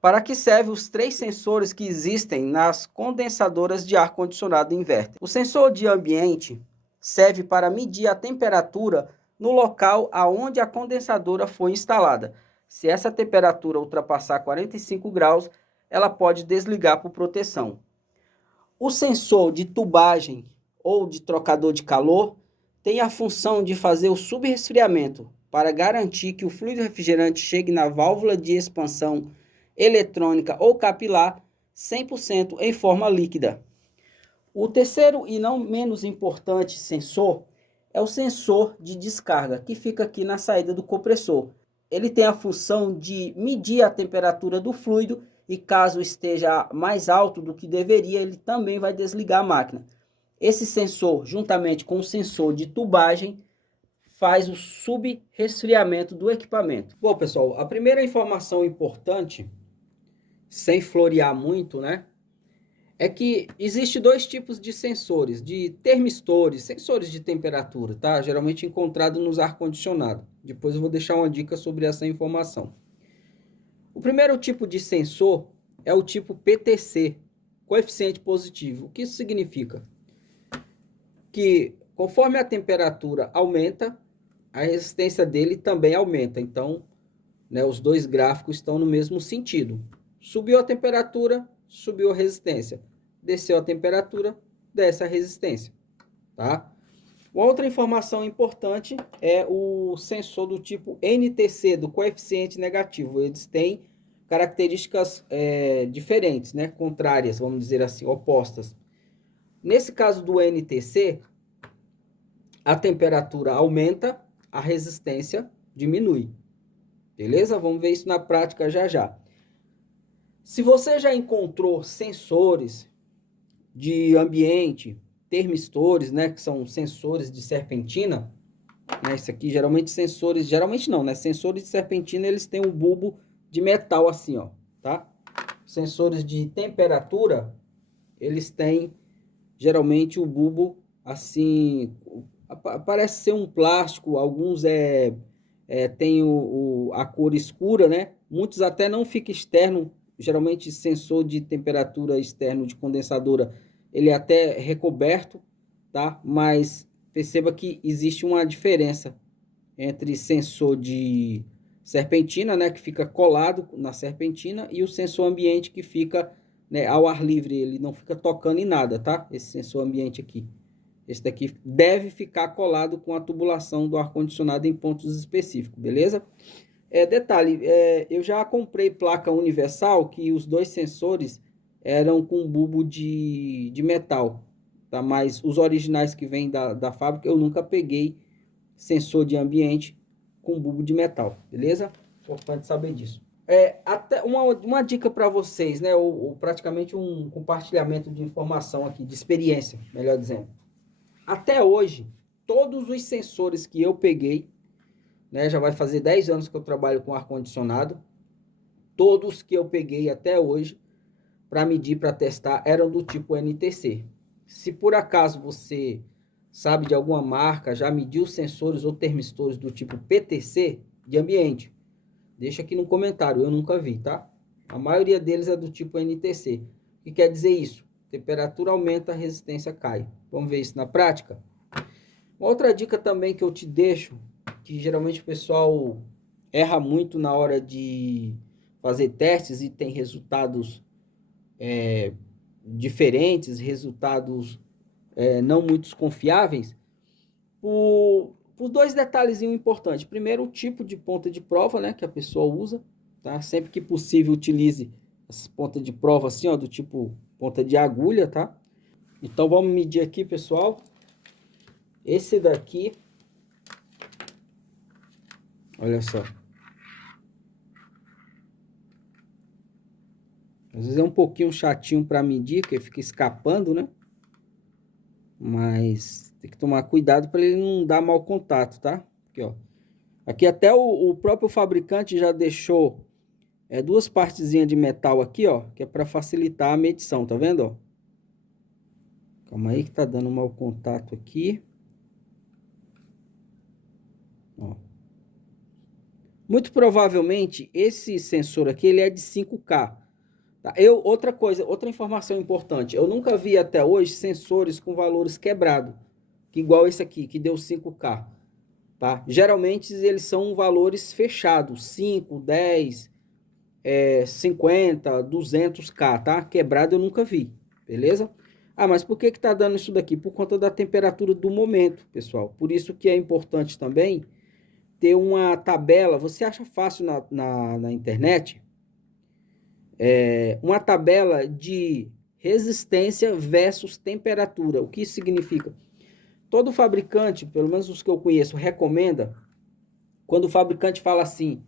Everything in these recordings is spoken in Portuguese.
Para que servem os três sensores que existem nas condensadoras de ar-condicionado inverter? O sensor de ambiente serve para medir a temperatura no local aonde a condensadora foi instalada. Se essa temperatura ultrapassar 45 graus, ela pode desligar por proteção. O sensor de tubagem ou de trocador de calor tem a função de fazer o subresfriamento para garantir que o fluido refrigerante chegue na válvula de expansão eletrônica ou capilar 100% em forma líquida. O terceiro e não menos importante sensor é o sensor de descarga, que fica aqui na saída do compressor. Ele tem a função de medir a temperatura do fluido e caso esteja mais alto do que deveria, ele também vai desligar a máquina. Esse sensor, juntamente com o sensor de tubagem, faz o subresfriamento do equipamento. Bom, pessoal, a primeira informação importante, sem florear muito, né? É que existe dois tipos de sensores, de termistores, sensores de temperatura, tá? Geralmente encontrado nos ar-condicionado. Depois eu vou deixar uma dica sobre essa informação. O primeiro tipo de sensor é o tipo PTC, coeficiente positivo. O que isso significa? Que conforme a temperatura aumenta, a resistência dele também aumenta. Então, né, os dois gráficos estão no mesmo sentido. Subiu a temperatura, subiu a resistência. Desceu a temperatura, desce a resistência. Tá? Uma outra informação importante é o sensor do tipo NTC, do coeficiente negativo. Eles têm características diferentes, né? Contrárias, vamos dizer assim, opostas. Nesse caso do NTC, a temperatura aumenta, a resistência diminui. Beleza? Vamos ver isso na prática já já. Se você já encontrou sensores de ambiente, termistores, né, que são sensores de serpentina, né, isso aqui geralmente sensores, geralmente não, né, sensores de serpentina eles têm um bulbo de metal assim, ó, tá? Sensores de temperatura, eles têm geralmente o bulbo assim, parece ser um plástico, alguns tem a cor escura, né? Muitos até não fica externo, geralmente sensor de temperatura externo de condensadora, ele é até recoberto, tá? Mas perceba que existe uma diferença entre sensor de serpentina, né, que fica colado na serpentina, e o sensor ambiente que fica, né, ao ar livre, ele não fica tocando em nada, tá? Esse sensor ambiente aqui. Esse daqui deve ficar colado com a tubulação do ar-condicionado em pontos específicos, beleza? Detalhe, eu já comprei placa universal que os dois sensores eram com bulbo de metal, tá? Mas os originais que vêm da fábrica eu nunca peguei sensor de ambiente com bulbo de metal, beleza? Importante saber disso. Até uma dica para vocês, né? Ou praticamente um compartilhamento de informação aqui, de experiência, melhor dizendo. Até hoje, todos os sensores que eu peguei, né, já vai fazer 10 anos que eu trabalho com ar-condicionado, todos que eu peguei até hoje, para medir, para testar, eram do tipo NTC. Se por acaso você sabe de alguma marca, já mediu sensores ou termistores do tipo PTC de ambiente, deixa aqui no comentário, eu nunca vi, tá? A maioria deles é do tipo NTC. O que quer dizer isso? Temperatura aumenta, a resistência cai. Vamos ver isso na prática? Uma outra dica também que eu te deixo, que geralmente o pessoal erra muito na hora de fazer testes e tem resultados diferentes, resultados não muito confiáveis, por dois detalhezinhos importantes. Primeiro, o tipo de ponta de prova, né, que a pessoa usa, tá? Sempre que possível, utilize essa ponta de prova assim, ó, do tipo ponta de agulha, tá? Então, vamos medir aqui, pessoal. Esse daqui, olha só. Às vezes é um pouquinho chatinho para medir, porque fica escapando, né? Mas tem que tomar cuidado para ele não dar mau contato, tá? Aqui, ó. Aqui até o próprio fabricante já deixou duas partezinhas de metal aqui, ó, que é para facilitar a medição, tá vendo, ó? Calma aí que tá dando mau contato aqui. Ó. Muito provavelmente, esse sensor aqui, ele é de 5K. Tá? Outra informação importante, eu nunca vi até hoje sensores com valores quebrados, que igual esse aqui, que deu 5K. Tá? Geralmente, eles são valores fechados, 5, 10, 50, 200K, tá? Quebrado eu nunca vi, beleza? Ah, mas por que que tá dando isso daqui? Por conta da temperatura do momento, pessoal. Por isso que é importante também ter uma tabela, você acha fácil na internet, uma tabela de resistência versus temperatura. O que isso significa? Todo fabricante, pelo menos os que eu conheço, recomenda, quando o fabricante fala assim,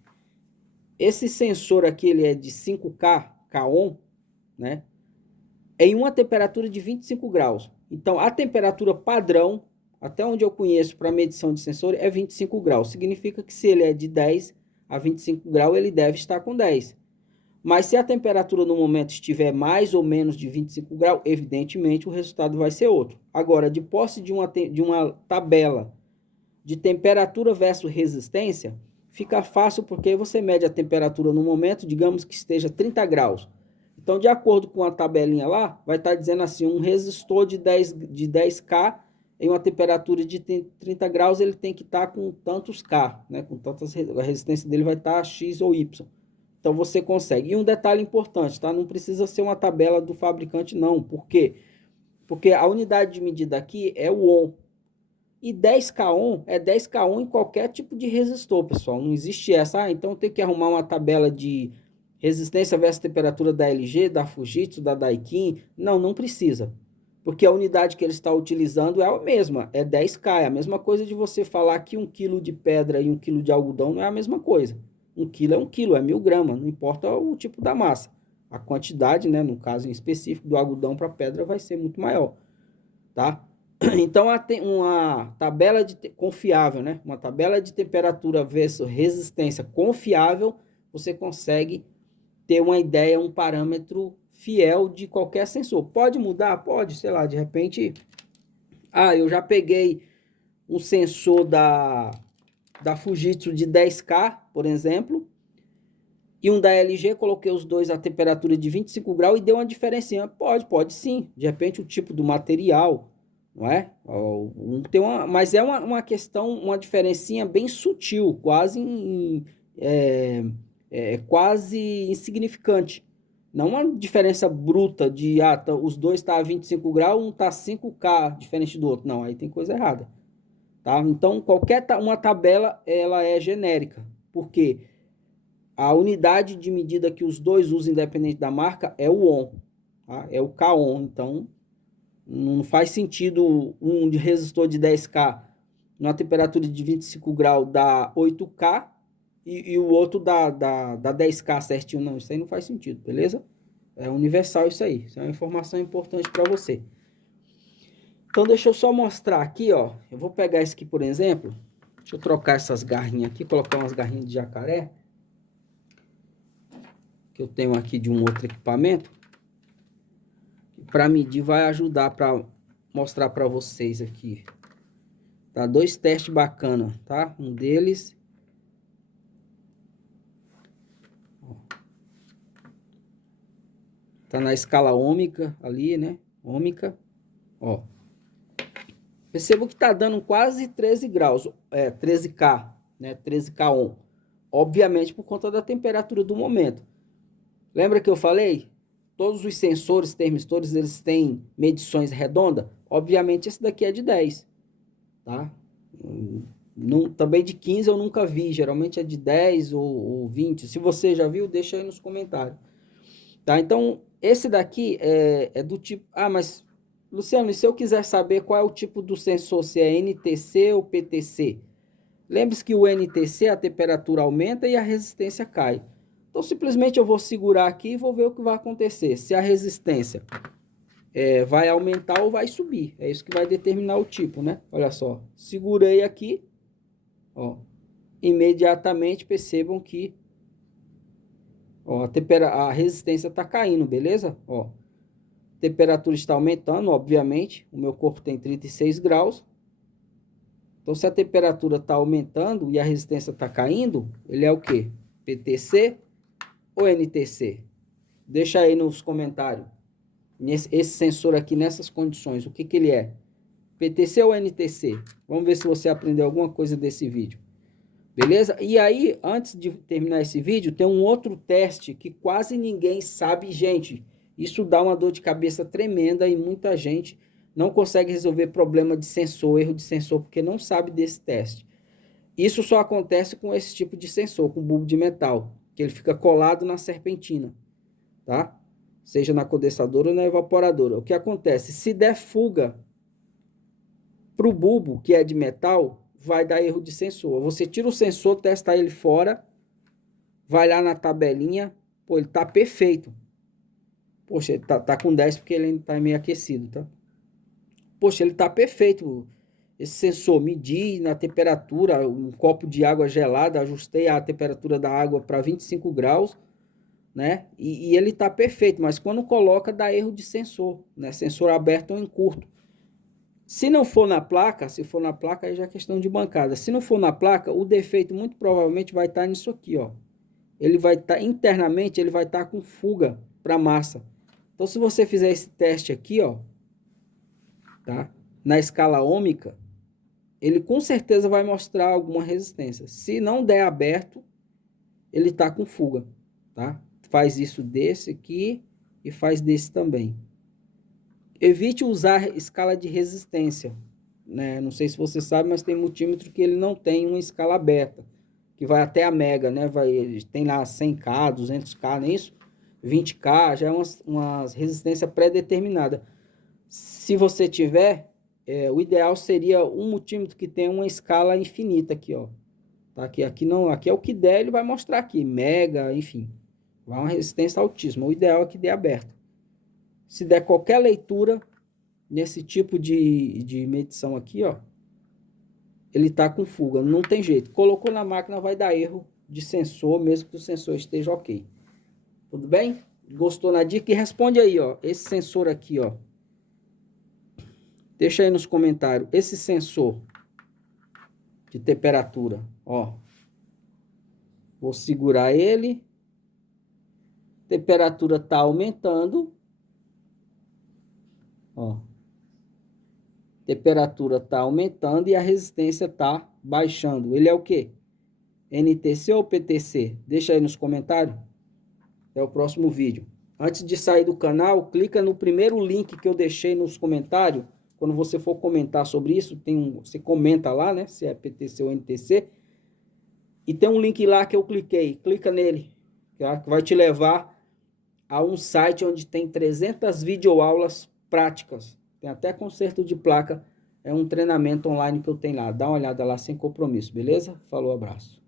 esse sensor aqui ele é de 5K, K-on, né? Em uma temperatura de 25 graus. Então, a temperatura padrão, até onde eu conheço para medição de sensor, é 25 graus. Significa que se ele é de 10 a 25 graus, ele deve estar com 10. Mas se a temperatura no momento estiver mais ou menos de 25 graus, evidentemente o resultado vai ser outro. Agora, de posse de uma tabela de temperatura versus resistência, fica fácil porque você mede a temperatura no momento, digamos que esteja 30 graus. Então, de acordo com a tabelinha lá, vai estar dizendo assim, um resistor de 10K em uma temperatura de 30 graus, ele tem que estar com tantos K, né? Com tantas, a resistência dele vai estar X ou Y. Então, você consegue. E um detalhe importante, tá? Não precisa ser uma tabela do fabricante, não. Por quê? Porque a unidade de medida aqui é o ohm. E 10K ohm é 10K ohm em qualquer tipo de resistor, pessoal. Não existe essa. Ah, então tem que arrumar uma tabela de resistência versus temperatura da LG, da Fujitsu, da Daikin. Não, não precisa. Porque a unidade que ele está utilizando é a mesma, é 10K. É a mesma coisa de você falar que 1 kg de pedra e 1 kg de algodão não é a mesma coisa. 1 kg é 1 kg, é 1000 gramas, não importa o tipo da massa. A quantidade, né, no caso em específico, do algodão para pedra vai ser muito maior, tá? Então, uma tabela confiável, né? Uma tabela de temperatura versus resistência confiável, você consegue ter uma ideia, um parâmetro fiel de qualquer sensor. Pode mudar? Pode, sei lá, de repente... Ah, eu já peguei um sensor da Fujitsu de 10K, por exemplo, e um da LG, coloquei os dois a temperatura de 25 graus e deu uma diferencinha. Pode sim. De repente, o tipo do material, não é? Mas é uma questão, uma diferencinha bem sutil, quase insignificante. Não uma diferença bruta de, os dois tá a 25 graus, um tá 5K diferente do outro. Não, aí tem coisa errada. Tá? Então, uma tabela, ela é genérica. Por quê? A unidade de medida que os dois usam, independente da marca, é o ohm. Tá? É o K-ohm. Então, não faz sentido um de resistor de 10K numa temperatura de 25 graus dar 8K e o outro dá 10K certinho. Não, isso aí não faz sentido, beleza? É universal isso aí. Isso é uma informação importante para você. Então, deixa eu só mostrar aqui, ó. Eu vou pegar esse aqui, por exemplo. Deixa eu trocar essas garrinhas aqui, colocar umas garrinhas de jacaré. Que eu tenho aqui de um outro equipamento. Para medir vai ajudar para mostrar para vocês aqui. Tá, 2 testes bacana, tá? Um deles tá na escala ômica ali, né? Ômica, ó. Percebo que tá dando quase 13 graus, 13K, né? 13K ohm. Obviamente por conta da temperatura do momento. Lembra que eu falei? Todos os sensores termistores, eles têm medições redondas. Obviamente esse daqui é de 10, tá? Também de 15 eu nunca vi, geralmente é de 10 ou 20. Se você já viu, deixa aí nos comentários. Tá? Então, esse daqui é do tipo... Ah, mas, Luciano, e se eu quiser saber qual é o tipo do sensor, se é NTC ou PTC? Lembre-se que o NTC, a temperatura aumenta e a resistência cai. Então, simplesmente eu vou segurar aqui e vou ver o que vai acontecer. Se a resistência vai aumentar ou vai subir. É isso que vai determinar o tipo, né? Olha só, segurei aqui, ó, imediatamente percebam que ó, a resistência está caindo, beleza? Ó, a temperatura está aumentando, obviamente. O meu corpo tem 36 graus. Então, se a temperatura está aumentando e a resistência está caindo, ele é o quê? PTC ou NTC? Deixa aí nos comentários. Esse sensor aqui nessas condições, o que que ele é? PTC ou NTC? Vamos ver se você aprendeu alguma coisa desse vídeo. Beleza? E aí, antes de terminar esse vídeo, tem um outro teste que quase ninguém sabe. Gente, isso dá uma dor de cabeça tremenda e muita gente não consegue resolver problema de sensor, erro de sensor, porque não sabe desse teste. Isso só acontece com esse tipo de sensor, com bulbo de metal, que ele fica colado na serpentina, tá? Seja na condensadora ou na evaporadora. O que acontece? Se der fuga para o bulbo, que é de metal, vai dar erro de sensor. Você tira o sensor, testa ele fora, vai lá na tabelinha, pô, ele tá perfeito. Poxa, ele tá com 10 porque ele ainda tá meio aquecido, tá? Poxa, ele tá perfeito. Esse sensor medir na temperatura, um copo de água gelada, ajustei a temperatura da água para 25 graus, né? E ele tá perfeito, mas quando coloca dá erro de sensor, né? Sensor aberto ou em curto. Se não for na placa, se for na placa aí já é questão de bancada. Se não for na placa, o defeito muito provavelmente vai estar nisso aqui, ó. Ele vai estar internamente, ele vai estar com fuga para massa. Então, se você fizer esse teste aqui, ó, tá? Na escala ômica, ele com certeza vai mostrar alguma resistência. Se não der aberto, ele tá com fuga, tá? Faz isso desse aqui e faz desse também. Evite usar escala de resistência, né? Não sei se você sabe, mas tem multímetro que ele não tem uma escala aberta, que vai até a mega, né? Tem lá 100K, 200K, não é isso? 20K, já é umas resistência pré-determinada. Se você tiver, o ideal seria um multímetro que tenha uma escala infinita aqui, ó. Tá? Aqui não, aqui é o que der, ele vai mostrar aqui, mega, enfim. Vai uma resistência altíssima. O ideal é que dê aberto. Se der qualquer leitura nesse tipo de medição aqui, ó, ele tá com fuga, não tem jeito. Colocou na máquina, vai dar erro de sensor, mesmo que o sensor esteja ok. Tudo bem? Gostou na dica? E responde aí, ó, esse sensor aqui, ó. Deixa aí nos comentários, esse sensor de temperatura, ó. Vou segurar ele. Temperatura tá aumentando. Ó. Temperatura está aumentando e a resistência está baixando. Ele é o quê? NTC ou PTC? Deixa aí nos comentários. Até o próximo vídeo. Antes de sair do canal, clica no primeiro link que eu deixei nos comentários. Quando você for comentar sobre isso, você comenta lá, né? Se é PTC ou NTC. E tem um link lá que eu cliquei. Clica nele, tá? Que vai te levar a um site onde tem 300 videoaulas práticas. Tem até conserto de placa. É um treinamento online que eu tenho lá. Dá uma olhada lá sem compromisso, beleza? Falou, abraço.